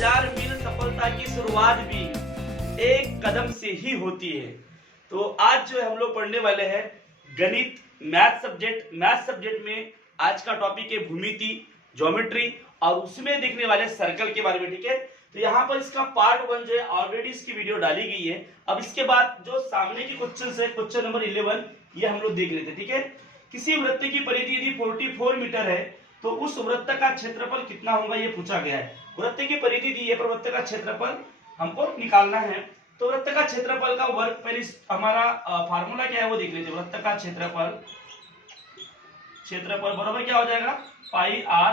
1000 मील सफलता की शुरुआत भी एक कदम से ही होती है। तो आज जो हम लोग पढ़ने वाले हैं गणित मैथ सब्जेक्ट में आज का टॉपिक है भूमिति, ज्योमेट्री और उसमें देखने वाले सर्कल के बारे में। ठीक है, तो यहाँ पर इसका पार्ट 1 जो है ऑलरेडी इसकी वीडियो डाली गई है। अब इसके बाद जो सामने के क्वेश्चन है, क्वेश्चन नंबर 11, ये हम लोग देख लेते हैं। ठीक है, किसी वृत्त की परिधि यदि 44 मीटर है तो उस वृत्त का क्षेत्रफल कितना होगा, ये पूछा गया है। वृत्त की परिधि दी है पर वृत्त का क्षेत्रफल हमको निकालना है। तो वृत्त का क्षेत्रफल का वर्ग, पहले हमारा फार्मूला क्या है वो देख लेते हैं। वृत्त का क्षेत्रफल बराबर क्या हो जाएगा, पाई आर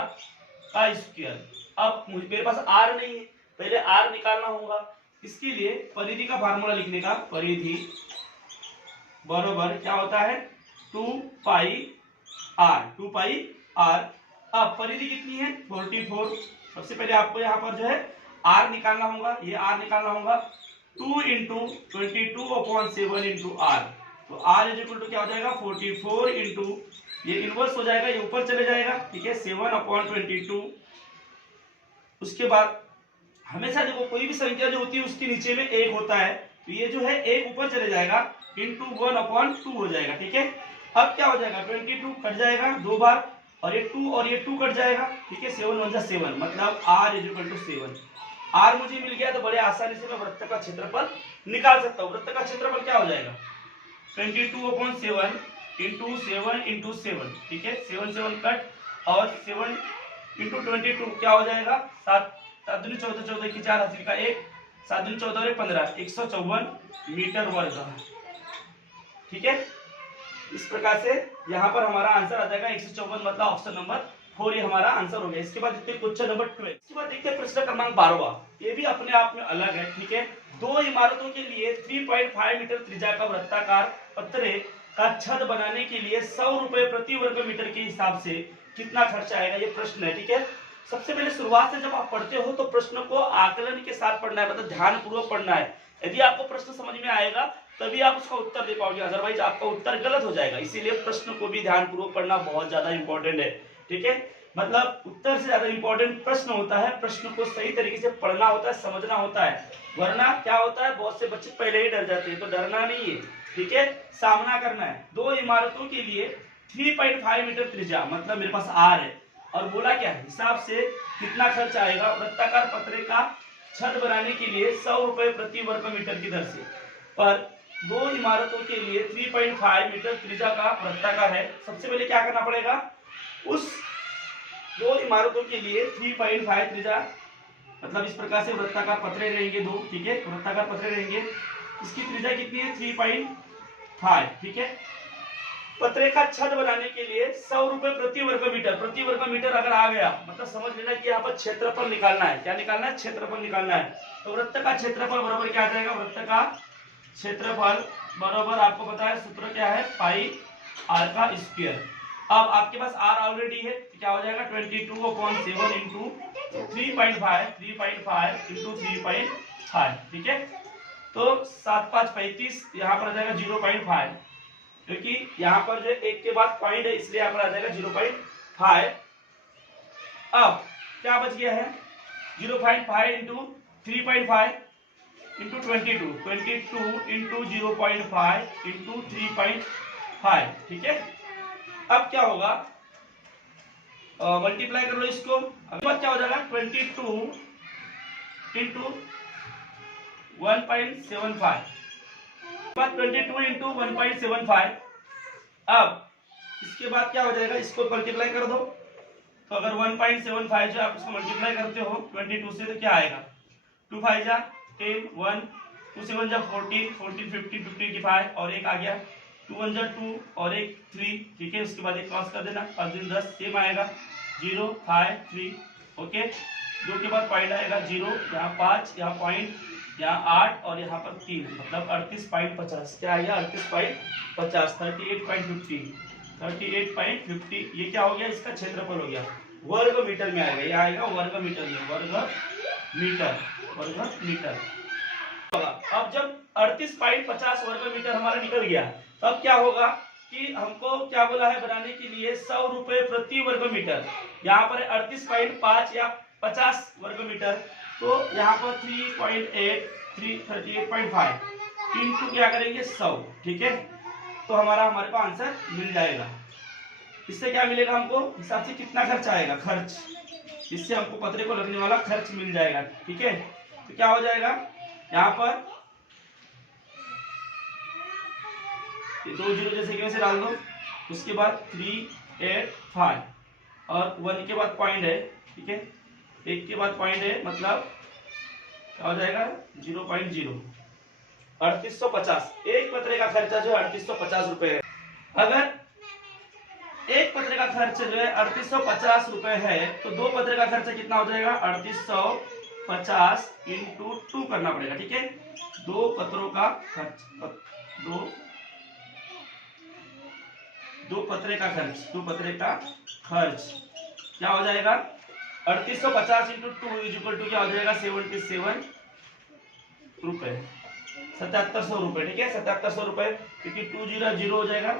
का स्क्वायर। अब मेरे पास आर नहीं है, पहले आर निकालना होगा। इसके लिए परिधि का फार्मूला लिखने का, परिधि बराबर क्या होता है 2 पाई आर। अब परिधि कितनी है 44। सबसे पहले आपको यहाँ पर जो है आर निकालना होगा, ये आर निकालना होगा 2 इंटू 22/7 इंटू आर। तो आर इज इक्वल टू क्या हो जाएगा 44 इंटू, ये इनवर्स हो जाएगा, ये ऊपर चले जाएगा। ठीक है, 7/22। उसके बाद हमेशा देखो कोई भी संख्या जो होती है उसके नीचे में एक होता है, तो ये जो है एक ऊपर चले जाएगा इंटू 1/2 हो जाएगा। ठीक है, अब क्या हो जाएगा 22 कट जाएगा 2 बार, और ये 2 कट जाएगा। ठीक है, 7 1 7, मतलब r is equal to 7। r मुझे मिल गया तो बड़े आसानी से मैं वृत्त का क्षेत्रफल निकाल सकता हूँ। वृत्त का क्षेत्रफल क्या हो जाएगा 22/7 इंटू 7 इंटू 7। ठीक है, 7 7 कट, और 7 इंटू 22 क्या हो जाएगा 7 7 दूनी 14 14 की 4 हासिल का 1, 7 दूनी 14 और 15 154 मीटर वर्ग। ठीक है, इस प्रकार से यहाँ पर हमारा आंसर आ जाएगा 154, मतलब ऑप्शन नंबर 4 ये हमारा आंसर हो गया। इसके बाद देखते हैं क्वेश्चन नंबर 12। इसके बाद देखते हैं प्रश्न क्रमांक 12। ये भी अपने आप में अलग है। ठीक है, दो इमारतों के लिए 3.5 मीटर त्रिज्या का वृत्ताकार पत्रे का छत बनाने के लिए 100 रुपए प्रति वर्ग मीटर के हिसाब से कितना खर्च आएगा, ये प्रश्न है। ठीक है, सबसे पहले शुरुआत से जब आप पढ़ते हो तो प्रश्न को आकलन के साथ पढ़ना है, मतलब ध्यान पूर्वक पढ़ना है। यदि आपको प्रश्न समझ में आएगा तभी आप उसका उत्तर दे पाओगे, अदरवाइज आपका उत्तर गलत हो जाएगा। इसीलिए प्रश्न को भी ध्यान पूर्वक पढ़ना बहुत ज्यादा इंपॉर्टेंट है। ठीक है, मतलब उत्तर से ज्यादा इंपॉर्टेंट प्रश्न होता है। प्रश्न को सही तरीके से पढ़ना होता है, समझना होता है, वरना क्या होता है बहुत से बच्चे पहले ही डर जाते हैं। तो डरना नहीं है, ठीक है, सामना करना है। दो इमारतों के लिए 3.5 मीटर त्रिज्या, मतलब मेरे पास आर है, और बोला क्या है हिसाब से कितना खर्च आएगा वृत्ताकार पत्रे का छत बनाने के लिए 100 रुपए प्रति वर्ग मीटर की दर से। पर दो इमारतों के लिए 3.5 मीटर त्रिज्या का वृत्ताकार है। सबसे पहले क्या करना पड़ेगा, उस दो इमारतों के लिए 3.5 त्रिज्या, मतलब इस प्रकार से वृत्ताकार पत्रे रहेंगे दो। ठीक है, वृत्ताकार पत्रे रहेंगे, इसकी त्रिज्या कितनी है 3.5। ठीक है, पत्रे का छत बनाने के लिए 100 रुपए प्रति वर्ग मीटर अगर आ गया, मतलब समझ लेना कि यहाँ पर क्षेत्रफल निकालना है। क्या निकालना है, क्षेत्रफल निकालना है। तो वृत्त का क्षेत्रफल बराबर क्या आ जाएगा, वृत्त का क्षेत्रफल बराबर आपको पता है सूत्र क्या है, पाई आर का स्क्वायर। अब आपके पास आर ऑलरेडी है, तो क्या हो जाएगा 22/7 इंटू 3.5 इंटू 3.5। ठीक है, तो 7 5 35, यहाँ पर आ जाएगा 0.5, क्योंकि यहाँ पर जो एक के बाद पॉइंट है इसलिए यहाँ पर आ जाएगा 0.5। अब क्या बच गया है 0.5 इंटू 3.5 इंटू 22 इंटू 0.5 इंटू 3.5। ठीक है, अब क्या होगा मल्टीप्लाई कर लो इसको। अब क्या हो जाएगा 22 इंटू 1.75, 22 इंटू 1.75। अब इसके बाद क्या हो जाएगा, इसको मल्टीप्लाई कर दो। तो अगर 1.75 जो आप इसको मल्टीप्लाई करते हो 22 से तो क्या आएगा 2 5 जा 10, 1 2 7 जा 14 14 50 50 की 5, और एक आ गया 2 1 जा 2 और एक 3। ठीक है, उसके बाद एक क्रॉस कर देना, 5 दिन 10 सेम आएगा 0 5 3। ओके, 2 के बाद पॉइंट आएगा 0, यहाँ 5, यहाँ पॉइंट, यहाँ 8 और यहाँ पर 3, मतलब 38.50। क्या आएगा 38.50, 38.50। ये क्या हो गया, इसका क्षेत्रफल हो गया, वर्ग मीटर में आएगा, ये आएगा वर्ग मीटर में, वर्ग मीटर। अब जब 38.50 वर्ग मीटर हमारा निकल गया, तब क्या होगा कि हमको क्या बोला है बनाने के लिए 100 रुपए प्रति वर्ग मीटर। यहाँ पर 38.5 या 50 वर्ग मीटर, तो यहाँ पर 3.8 338.5 इंटू क्या करेंगे 100, ठीक है। तो हमारे पास आंसर मिल जाएगा। इससे क्या मिलेगा हमको, हिसाब से कितना खर्च आएगा, खर्च, इससे हमको पतरे को लगने वाला खर्च मिल जाएगा, ठीक है। तो क्या हो जाएगा, यहाँ पर 2 जीरो जैसे कि वैसे डाल दो, उसके बाद 385 और 1 के बाद पॉइंट है, ठीक है, 1 के बाद पॉइंट है, मतलब क्या हो जाएगा 0.0, 3850। एक पतरे का खर्चा जो है 3850 रुपए है। अगर एक पतरे का खर्च जो है 3850 रुपए है, तो 2 पतरे का खर्चा कितना हो जाएगा, 3850 इंटू 2 करना पड़ेगा, ठीक है। 2 पत्रों का खर्च, दो पतरे का खर्च क्या हो जाएगा, 3850 इंटू 2 इक्वल टू क्या हो जाएगा 77 रुपए, 7700 रुपए, ठीक है, 7700 रुपए, क्योंकि 2 जीरो जीरो हो जाएगा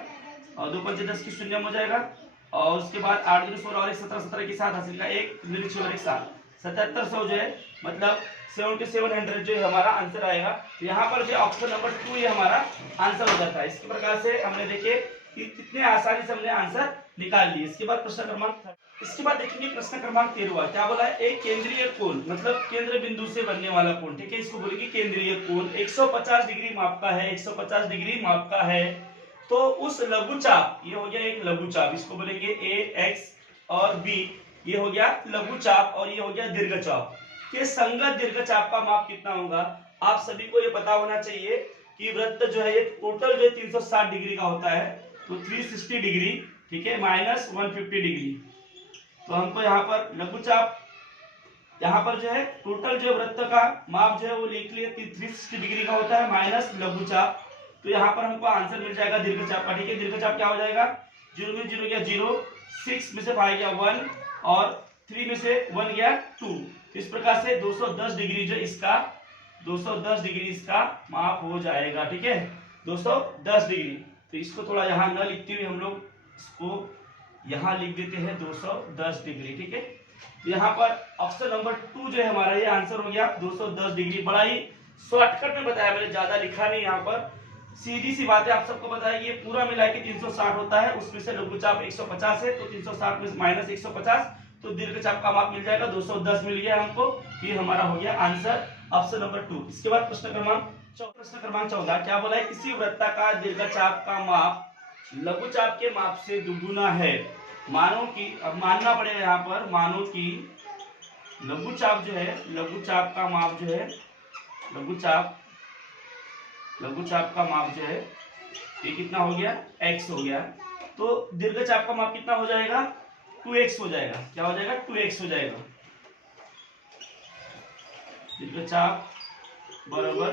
और 2 पंचे 10 की शून्य हो जाएगा, और उसके बाद 8 दूनी 16 और 17 17 के साथ हासिल का 1 6 और 1 7, 7700 जो है, मतलब 7700 जो है हमारा आंसर आएगा। यहाँ पर जो ऑप्शन नंबर 2 ये हमारा आंसर हो जाता है। इस प्रकार से हमने देखे कि कितने आसानी से हमने आंसर निकाल लिए। इसके बाद प्रश्न क्रमांक, इसके बाद देखेंगे प्रश्न क्रमांक 13। क्या बोला है, एक केंद्रीय कोण, मतलब केंद्र बिंदु से बनने वाला कोण, ठीक है, इसको बोलेंगे केंद्रीय कोण, 150 डिग्री माप का है, 150 डिग्री माप का है। तो उस लघुचाप, ये हो गया एक लघुचाप, इसको बोलेंगे ए एक्स, और बी ये हो गया लघुचाप, और ये हो गया दीर्घचाप के संगत दीर्घचाप का माप कितना होगा। आप सभी को ये पता होना चाहिए कि वृत्त जो है ये टोटल जो 360 डिग्री का होता है, तो 360 डिग्री, ठीक है, माइनस 150 डिग्री। तो हमको यहाँ पर लघुचाप, यहाँ पर जो है टोटल जो वृत्त का माप जो है वो लिख लिए 360 डिग्री का होता है, माइनस लघुचाप। तो यहाँ पर हमको आंसर मिल जाएगा दीर्घचाप का, ठीक है। दीर्घचाप क्या हो जाएगा, 0 में 0 गया 0, 6 में से 5 गया 1, और 3 में से 1 गया 2। इस प्रकार से 210 डिग्री जो इसका 210 डिग्री इसका माप हो जाएगा, ठीक है, 210 डिग्री। तो इसको थोड़ा यहाँ न लिखते हुए हम लोग इसको यहाँ लिख देते हैं 210 डिग्री, ठीक है। तो यहाँ पर ऑप्शन नंबर 2 जो है हमारा ये आंसर हो गया 210 डिग्री। बड़ा ही शॉर्टकट में बताया मैंने, ज्यादा लिखा नहीं, यहाँ पर सीधी सी बात है, आप सबको बताया ये पूरा मिला के 360 होता है, उसमें से लघुचाप 150 है, तो 360 में माइनस 150, तो दीर्घचाप का माप मिल जाएगा 210 मिल गया हमको। ये हमारा हो गया आंसर ऑप्शन नंबर 2। इसके बाद प्रश्न क्रमांक 14। क्या बोला है, किसी वृत्ताकार दीर्घचाप का माप लघुचाप के माप से दुगुना है। मानो कि, अब मानना पड़ेगा यहाँ पर, मानो कि लघुचाप जो है, लघुचाप का माप जो है, लघुचाप का माप जो है ये कितना हो गया, x हो गया। तो दीर्घचाप का माप कितना हो जाएगा, 2x हो जाएगा। क्या हो जाएगा, 2x हो जाएगा। दीर्घचाप बराबर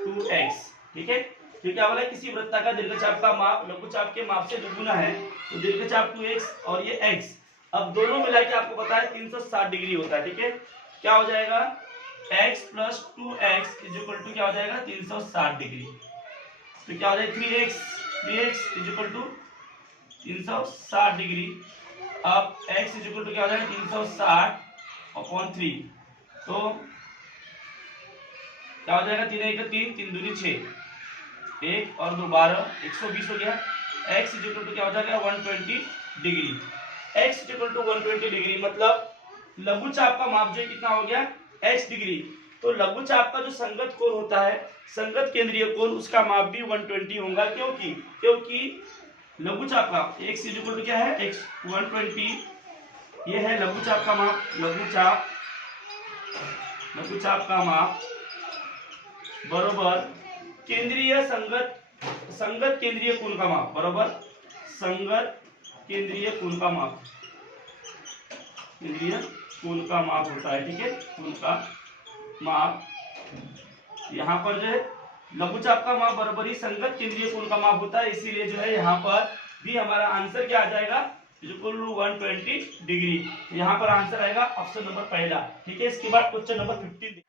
2x, ठीक है। तो क्या बोला है, किसी वृत्ताकार दीर्घचाप का माप लघुचाप के माप से दुगुना है, तो दीर्घचाप 2x और ये x, अब दोनों मिला के आपको पता है 360 डिग्री होता है, ठीक है। क्या हो जाएगा, x प्लस 2x इज इक्वल टू क्या हो जाएगा 360 डिग्री। तो क्या हो जाएगा 3x is equal to 360 degree. अब x इज इक्वल टू क्या हो जाएगा 360/3, तो क्या हो जाएगा 3 1 3 3 दूनी 6, 1 और 2 12, 120 हो गया। x इज इक्वल टू क्या हो जाएगा 120 degree. x is equal to 120 degree, मतलब लघुचाप का माप जो कितना हो गया x डिग्री। तो लघुचाप का जो संगत कोण होता है, संगत केंद्रीय कोण, उसका माप भी 120 होगा, क्योंकि लघुचाप का x इज इक्वल टू क्या है x 120, ये है लघुचाप का माप, लघुचाप का माप बरोबर केंद्रीय संगत केंद्रीय कोण का माप, बरोबर संगत केंद्रीय कोण का माप, केंद्रीय कोण का माप होता है, ठीक है, कोण का माप। यहाँ पर जो है लघुचाप का माप बराबर ही संगत केंद्रीय कोण का माप होता है, इसीलिए जो है यहाँ पर भी हमारा आंसर क्या आ जाएगा, 120 डिग्री। यहाँ पर आंसर आएगा ऑप्शन नंबर पहला, ठीक है। इसके बाद क्वेश्चन नंबर 15।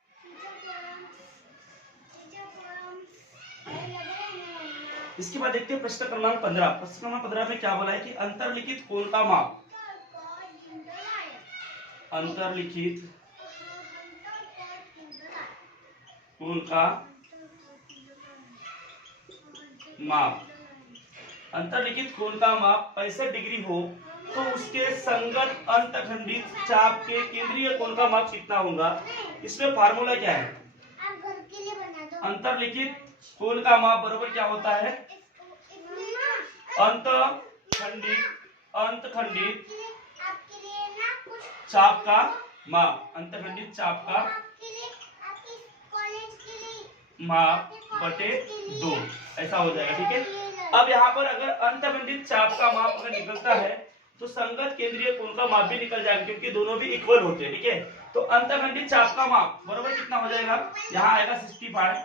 इसके बाद देखते हैं प्रश्न क्रमांक 15। प्रश्न क्रमांक 15 में क्या बोला है कि अंतर्लिखित कोण का माप, अंतर्लिखित कोण का माप, अंतरलिखित कोण का माप 65 डिग्री हो तो उसके संगत अंतखंडित चाप के केंद्रीय कोण का माप कितना होगा। इसमें फार्मूला क्या है, अंतरलिखित कोण का माप बराबर क्या होता है, अंतखंडित चाप का माप, अंतखंडित चाप का माप बटे 2, ऐसा हो जाएगा। ठीक है, अब यहाँ पर अगर अंतखंडित चाप का माप अगर निकलता है तो संगत केंद्रीय कोण का माप भी निकल जाएगा, क्योंकि दोनों भी इक्वल होते हैं। ठीक है, तो अंतखंडित चाप का माप बराबर कितना हो जाएगा, यहाँ आएगा 65।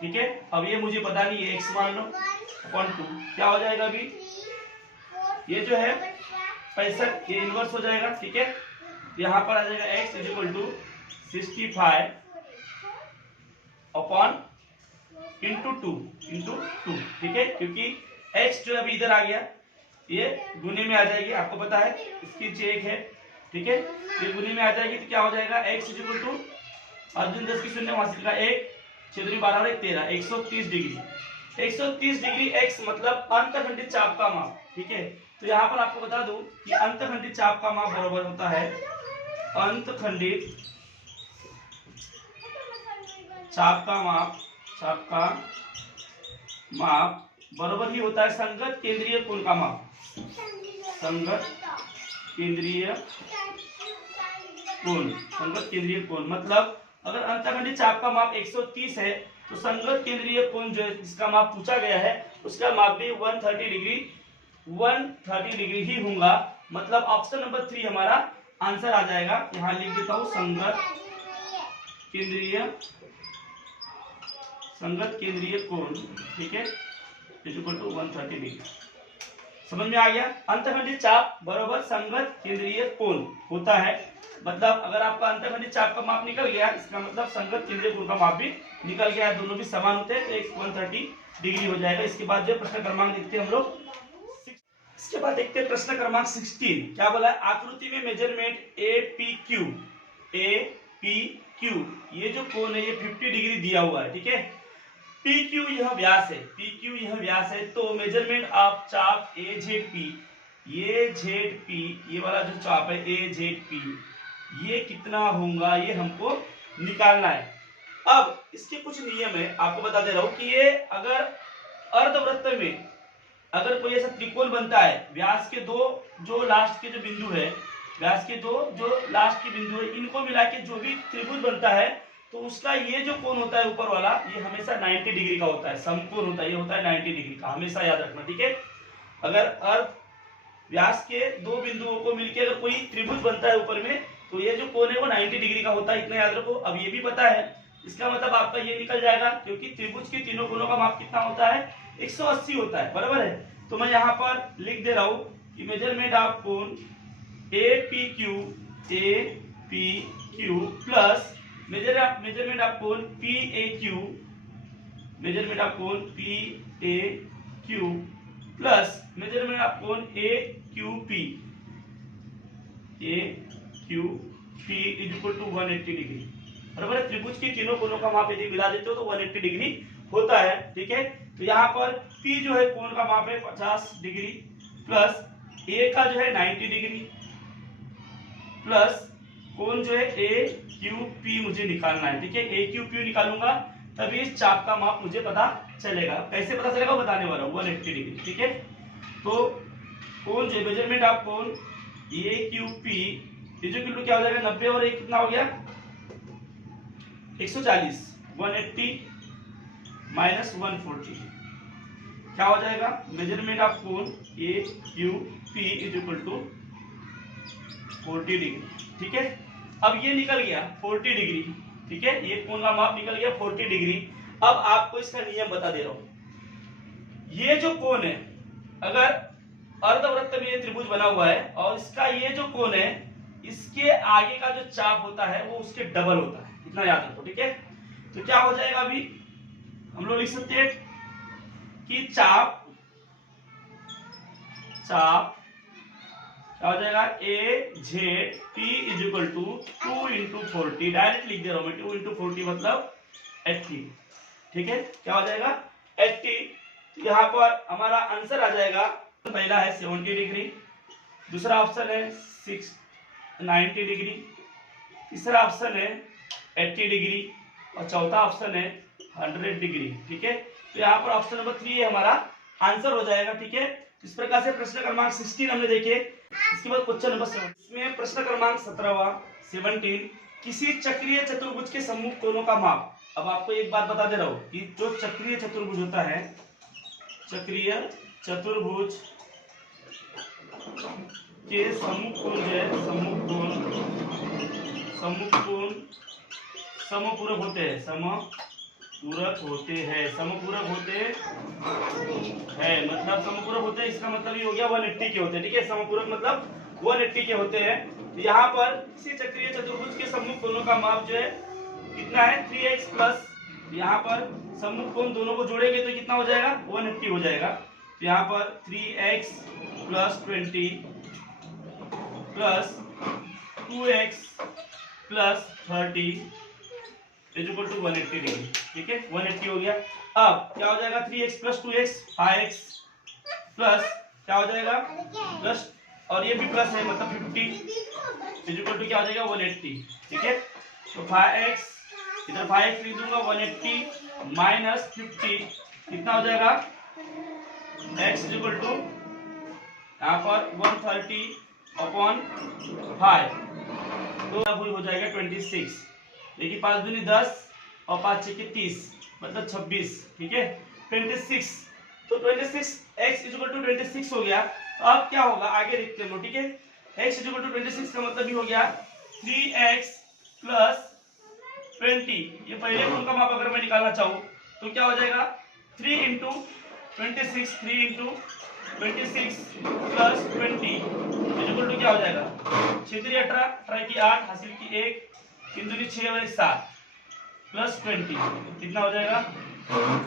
ठीक है, अब ये मुझे पता नहीं है, x मान लो अपॉन 2, क्या हो जाएगा अभी, ये जो है 65 ये इनवर्स हो जाएगा। ठीक है, यहाँ पर आ जाएगा x equal to 65 upon into 2। ठीक है, क्योंकि x जो अभी इधर आ गया ये गुने में आ जाएगी, आपको पता है इसकी चेक है। ठीक है, ये गुने में आ जाएगी तो क्या हो जाएगा, x इक्वल टू अर्जुन 10 की शून्य हासिल का 1 6 12 और 1 13, 130 डिग्री। 130 डिग्री x मतलब अंतखंडित चाप का माप। ठीक है, तो यहाँ पर आपको बता दूं कि अंतखंडित चाप का माप बराबर होता है, अंतखंडित चाप का माप बराबर ही होता है संगत केंद्रीय कोण का माप, संगत केंद्रीय कोण मतलब अगर अंतखंडित चाप का माप 130 है तो संगत केंद्रीय कोण जो है जिसका माप पूछा गया है उसका माप भी 130 डिग्री ही होगा। मतलब ऑप्शन नंबर 3 हमारा आंसर आ जाएगा। यहाँ लिख देता हूं संगत केंद्रीय कोण। ठीक है, इक्वल टू 130 डिग्री। समझ में आ गया, अंतखंडित चाप बराबर संगत केंद्रीय कोण होता है। मतलब अगर आपका अंतखंडित चाप का माप निकल गया इसका मतलब संगत केंद्रीय कोण का माप भी निकल गया, दोनों भी समान होते हैं तो 130 डिग्री हो जाएगा। इसके बाद जो प्रश्न क्रमांक देखते हैं हम लोग, इसके बाद देखते हैं प्रश्न क्रमांक 16। क्या बोला है, आकृति में मेजरमेंट APQ ये जो कोण है ये 50 डिग्री दिया हुआ है। ठीक है, PQ यह व्यास है, तो मेजरमेंट ऑफ चाप AZP, ये ZP ये वाला जो चाप है AZP ये कितना होगा ये हमको निकालना है। अब इसके कुछ नियम है, आपको बता दे रहा हूं कि ये अगर अर्धवृत्त में अगर कोई ऐसा त्रिकोण बनता है, व्यास के दो जो लास्ट के जो बिंदु है, व्यास के दो जो लास्ट के बिंदु है इनको मिला के जो भी त्रिभुज बनता है तो उसका ये जो कोण होता है ऊपर वाला ये हमेशा 90 डिग्री का होता है, समकोण होता है, ये होता है 90 डिग्री का, हमेशा याद रखना। ठीक है, अगर अर्ध व्यास के दो बिंदुओं को मिलकर अगर कोई त्रिभुज बनता है ऊपर में तो ये जो कोण है वो 90 डिग्री का होता है, इतना याद रखो। अब ये भी पता है, इसका मतलब आपका ये निकल जाएगा क्योंकि त्रिभुज के तीनों कोणों का माप कितना होता है 180 होता है, बराबर है। तो मैं यहाँ पर लिख दे रहा हूं कि मेजरमेंट ऑफ कोण APQ प्लस मेजरमेंट ऑफ कोण PAQ प्लस मेजरमेंट ऑफ कोण AQP is equal to 180 degree, बराबर है। त्रिभुज की तीनों कोणों का माप यदि मिला देते हो तो 180 डिग्री होता है। ठीक है, तो यहाँ पर P जो है कोण का माप है 50 डिग्री प्लस A का जो है 90 डिग्री प्लस कोण जो है AQP मुझे निकालना है। ठीक है, AQP निकालूंगा तभी इस चाप का माप मुझे पता चलेगा। कैसे पता चलेगा बताने वाला हूं, 180 डिग्री। ठीक है, तो कोण जो मेजरमेंट ऑफ कोण AQP इक्वल क्या हो जाएगा 90 और 1 कितना हो गया 140, 180 माइनस 140 क्या हो जाएगा, मेजरमेंट ऑफ कोण AQP इक्वल टू 40 डिग्री। ठीक है, अब ये निकल गया 40 डिग्री। ठीक है, ये कोण का माप निकल गया 40 डिग्री। अब आपको इसका नियम बता दे रहा हूं, ये जो कोण है अगर अर्धवृत्त में ये त्रिभुज बना हुआ है और इसका ये जो कोण है इसके आगे का जो चाप होता है वो उसके डबल होता है, इतना याद रखो। ठीक है, तो क्या हो जाएगा, अभी हम लोग लिख सकते हैं कि चाप क्या हो जाएगा AZP is equal to 2 into 40, direct लिख दे रहा हूं मैं 2 इंटू 40 मतलब 80। ठीक है, क्या हो जाएगा 80। यहाँ पर हमारा आंसर आ जाएगा, पहला है 70 डिग्री, दूसरा ऑप्शन है 90 डिग्री, तीसरा ऑप्शन है 80 डिग्री और चौथा ऑप्शन है 100 डिग्री। ठीक है, तो यहाँ पर ऑप्शन नंबर 3 हमारा आंसर हो जाएगा। ठीक है, इस प्रकार से प्रश्न क्रमांक 16 हमने देखे। इसके बाद क्वेश्चन नंबर 7, इसमें प्रश्न क्रमांक 17 किसी चक्रीय चतुर्भुज के सम्मुख कोणों का माप। अब आपको एक बात बता दे रहा हूं कि जो चक्रीय चतुर्भुज होता है, चक्रीय चतुर्भुज के सम्मुख कोण जो है, सम्मुख कोण समपूरक होते हैं, समपूरक होते हैं, समपूरक होते हैं, मतलब समपूरक होते हैं, इसका मतलब ये हो गया 180 के होते हैं। ठीक है, समपूरक मतलब 180 के होते हैं। यहाँ पर इसी चक्रीय चतुर्भुज के सम्मुख कोणों का माप जो है कितना है 3x प्लस, यहाँ पर सम्मुख कोण दोनों को जोड़ेंगे तो कितना हो जाएगा 180 हो जाएगा। तो यहाँ पर 3x plus 20 plus 2x plus 30 is equal to 180 degree. ठीक है, 180 हो गया। अब क्या हो जाएगा 3x plus 2x 5x plus क्या हो जाएगा प्लस, और ये भी प्लस है मतलब 50 इज इक्वल टू क्या हो जाएगा 180। ठीक है, तो 5x इधर 5x लिख दूंगा, 180 माइनस 50 कितना हो जाएगा x इज इक्वल टू यहाँ पर 130 अपॉन 5, तो हो जाएगा 26। देखिए 5 दूनी 10 और 5 छक्के 30 मतलब 26। ठीक है, 26, तो 26 x इज इक्वल टू 26 हो गया। तो अब क्या होगा आगे देखते हैं। ठीक है, x इज इक्वल टू 26 का मतलब ही हो गया 3x प्लस 20। ये पहले कोण का माप अगर मैं निकालना चाहूँ तो क्या हो जाएगा 3 into 26, 3 into 26 plus 20 is equal to क्या हो जाएगा 6 3 18, 18 की 8, हासिल की 1, 3 दूनी 6 और 7 प्लस 20 कितना हो जाएगा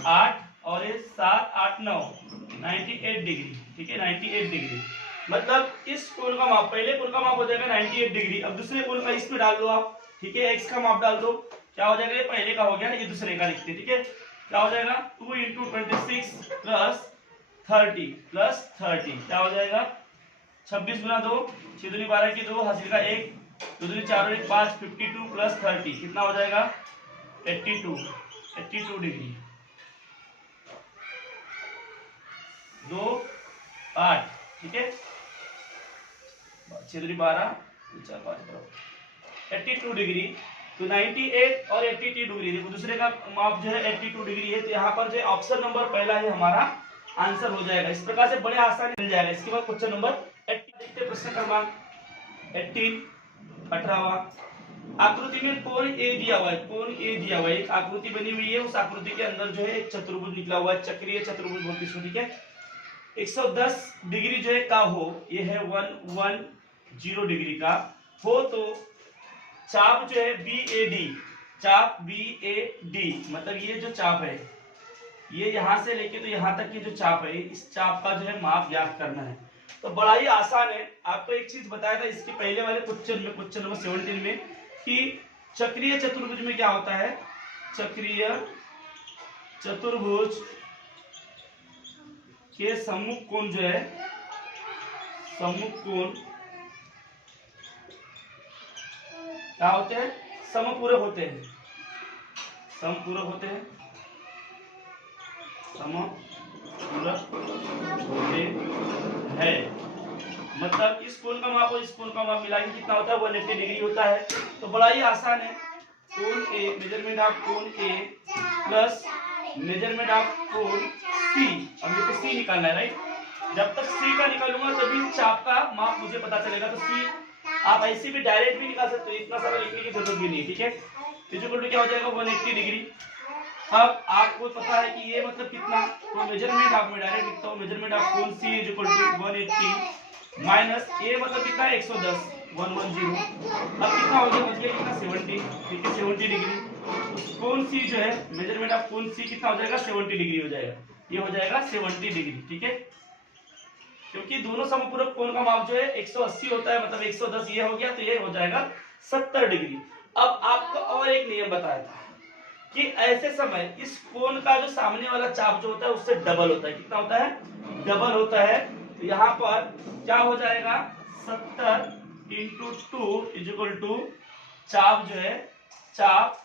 8 और ये 7 8 9 98 डिग्री। ठीक है, 98 डिग्री मतलब इस कोण का माप, पहले कोण का माप हो जाएगा 98 डिग्री। अब दूसरे कोण का इसमें डाल दो आप। ठीक है, x का माप डाल दो, क्या हो जाएगा ये पहले का हो गया, ये दूसरे का लिखते। ठीक है, क्या हो जाएगा 2 इंटू 26 प्लस 30 प्लस 30 क्या हो जाएगा 26 गुना 2, 6 दूनी 12 की 2, हासिल का 1, 2 दूनी 4 और 1 5, 52 प्लस 30 कितना हो जाएगा 82 डिग्री। 2 8। ठीक है, 6 दूनी 12, 4 5 82 डिग्री। तो 98 और 82 डिग्री, देखो दूसरे का माप जो है 82 डिग्री है। तो यहाँ पर जो ऑप्शन नंबर पहला है हमारा आंसर हो जाएगा। इस प्रकार से बड़े आसानी मिल जाएगा। इसके बाद क्वेश्चन नंबर 18 देखते हैं, प्रश्न क्रमांक 18 आकृति में कोण ए दिया हुआ है, कोण ए दिया हुआ है, एक आकृति बनी हुई है, उस आकृति के अंदर जो है एक चतुर्भुज निकला हुआ है, चक्रीय चतुर्भुज बोलते हैं। ठीक है, 110 डिग्री जो है का हो, ये है 110 डिग्री का हो, तो चाप जो है BAD, चाप BAD मतलब ये जो चाप है, ये यहां से लेके तो यहां तक की जो चाप है, इस चाप का जो है माप ज्ञात करना है। तो बड़ा ही आसान है। आपको एक चीज बताया था इसके पहले वाले क्वेश्चन में, क्वेश्चन नंबर 17 में, कि चक्रीय चतुर्भुज में क्या होता है, चक्रीय चतुर्भुज के सम्मुख कोण जो है, सम्मुख कोण क्या होते हैं, समपूरक होते हैं, समपूरक होते हैं, समपूरक होते हैं। मतलब इस कोण का माप और इस कोण का माप मिला के कितना होता है 180 डिग्री होता है। तो बड़ा ही आसान है। कोण ए, मेजरमेंट ऑफ कोण ए प्लस मेजरमेंट ऑफ कोण सी, अब मेरे को सी निकालना है राइट। जब तक सी का निकालूंगा तभी चाप का माप मुझे पता चलेगा। तो सी आप ऐसे भी डायरेक्ट भी निकाल सकते हो, इतना सारा लिखने की जरूरत भी नहीं है। ठीक है, इक्वल टू क्या हो जाएगा 180 डिग्री। अब आपको पता है कि ये मतलब कितना, तो मेजरमेंट ऑफ, मैं डायरेक्ट लिखता हूँ, मेजरमेंट ऑफ कोण सी इज इक्वल टू 180 माइनस ए मतलब कितना है 110, 110। अब कितना हो गया, बच गया कितना 70। ठीक है, 70 डिग्री। तो कोण सी जो है, मेजरमेंट ऑफ कोण सी कितना हो जाएगा 70 डिग्री हो जाएगा, ये हो जाएगा 70 डिग्री। ठीक है, क्योंकि दोनों समपूरक कोण का माप जो है 180 होता है, मतलब 110 ये हो गया, तो ये हो जाएगा 70 डिग्री। अब आपको और एक नियम बताया था कि ऐसे समय इस कोण का जो सामने वाला चाप जो होता है उससे डबल होता है। कितना होता है? डबल होता है। तो यहाँ पर क्या हो जाएगा, 70 इंटू 2 इज इक्वल टू चाप जो है चाप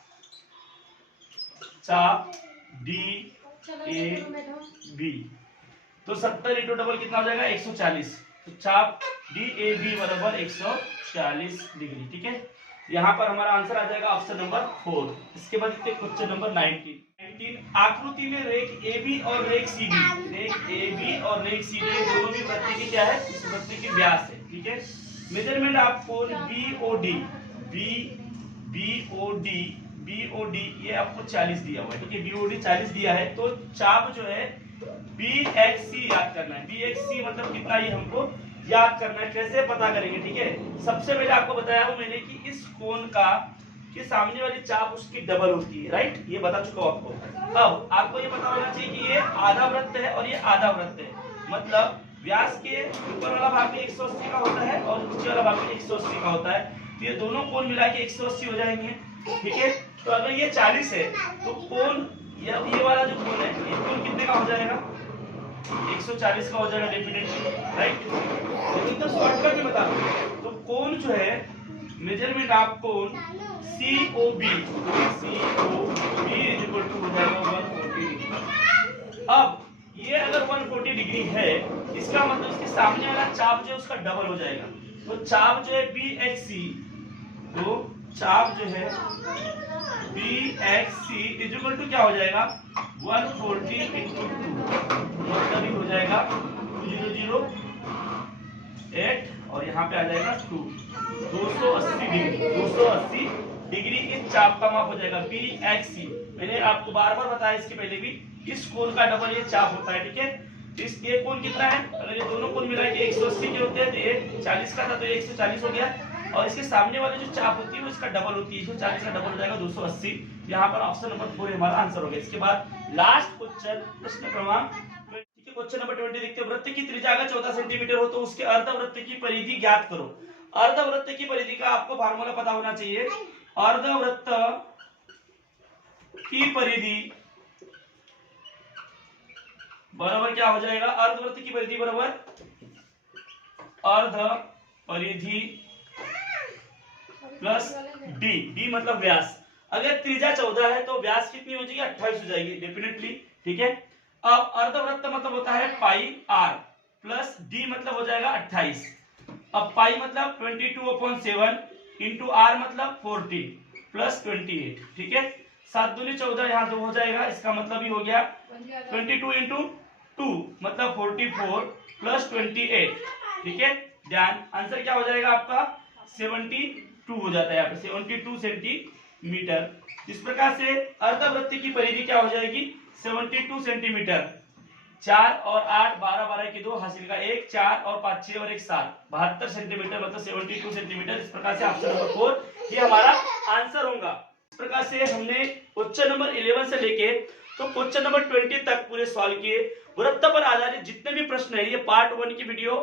डी ए बी। तो 70 इंटू डबल कितना हो जाएगा? 140। तो चाप डी ए बी बराबर 140 डिग्री। ठीक है, यहाँ पर हमारा आंसर आ जाएगा ऑप्शन नंबर 4। इसके बाद क्वेश्चन नंबर 19। आकृति में रेख ए बी और रेख सी डी, रेख ए बी और रेख सी डी दोनों भी वृत्त की क्या है? इस वृत्त की व्यास है। ठीक है, मेजरमेंट ऑफ कोण बीओडी ये आपको 40 दिया हुआ है। ठीक है, बीओडी 40 दिया है। तो चाप जो है बीएक्सी याद करना है। बीएक्सी मतलब कितना, ये हमको याद करना है। कैसे पता करेंगे? ठीक है, सबसे पहले आपको बताया हूं मैंने कि इस कोण का कि सामने वाली चाप उसकी डबल होती है, राइट, ये बता चुका हूं आपको। अब आपको ये पता होना चाहिए कि ये आधा वृत्त है और ये आधा वृत्त है। मतलब व्यास के ऊपर वाला भाग में 180 का होता है और नीचे वाला भाग में 180 का होता है। तो ये दोनों कोण मिला के 180 हो जाएंगे। ठीक है, तो अगर ये 40 है तो कोण ये वाला जो कोण है ये कोण कितने का हो जाएगा? 140 का हो जाएगा डेफिनेटली, राइट। लेकिन तो शॉर्टकट में बता दूं तो कोण जो है मेजरमेंट ऑफ कोण COB इज इक्वल टू हो जाएगा 140 डिग्री। अब ये अगर 140 डिग्री है, इसका मतलब इसके सामने वाला चाप जो है उसका डबल हो जाएगा। तो चाप जो है BXC, तो चाप जो है BXC इज इक्वल टू क्या हो जाएगा? 140 इंटू 2 मतलब ही हो जाएगा 2008 और यहाँ पे आ जाएगा 280 डिग्री। 280 डिग्री इस चाप का माप हो जाएगा BXC। मैंने आपको बार बार बताया इसके पहले भी, इस कोण का डबल ये चाप होता है। ठीक है, इस ये कोण कितना है? अगर ये दोनों कोण मिला के 180 के होते हैं तो ये 40 का था तो ये 140 हो गया। और इसके सामने वाले जो चाप होती है वो इसका डबल होती है, 140 का डबल हो जाएगा 280। यहाँ पर ऑप्शन नंबर 4 हमारा आंसर हो गया। इसके बाद लास्ट क्वेश्चन, प्रश्न क्रमांक क्वेश्चन नंबर 20 देखते हैं। वृत्त की त्रिज्या अगर 14 सेंटीमीटर हो तो उसके अर्धवृत्त की परिधि ज्ञात करो। अर्धवृत्त की परिधि का आपको फार्मूला पता होना चाहिए। अर्धवृत्त की परिधि बराबर क्या हो जाएगा? अर्धवृत्त की परिधि बराबर अर्ध परिधि प्लस डी मतलब व्यास। अगर त्रिज्या 14 है तो व्यास कितनी हो जाएगी? 28 हो जाएगी डेफिनेटली। ठीक है, अब अर्धवृत्त मतलब होता है पाई r प्लस डी मतलब हो जाएगा 28। अब पाई मतलब 22/7 इंटू r मतलब 40 प्लस 28। ठीक है, 7 दूनी 14, यहाँ 2 हो जाएगा। इसका मतलब ही हो गया 22 इंटू 2 मतलब 44 प्लस 28। ठीक है, ध्यान, आंसर क्या हो जाएगा आपका? 72 हो जाता है यहाँ पे, 72 सेंटीमीटर। इस प्रकार से अर्धवृत्त की परिधि क्या हो जाएगी? 72 सेंटीमीटर। 4 और 8 12 12 के 2 हासिल का 1, 4 और 5 6 और 1 7 72 सेंटीमीटर मतलब 72 सेंटीमीटर। इस प्रकार से ऑप्शन नंबर 4 ये हमारा आंसर होगा। इस प्रकार से हमने क्वेश्चन नंबर 11 से लेके तो क्वेश्चन नंबर 20 तक पूरे सॉल्व किए। वृत्त पर आधारित जितने भी प्रश्न है ये पार्ट 1 की वीडियो,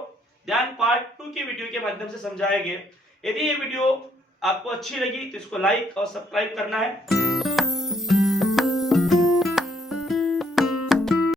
ध्यान पार्ट 2 की वीडियो के माध्यम से समझाए गए। यदि ये वीडियो आपको अच्छी लगी तो इसको लाइक और सब्सक्राइब करना है।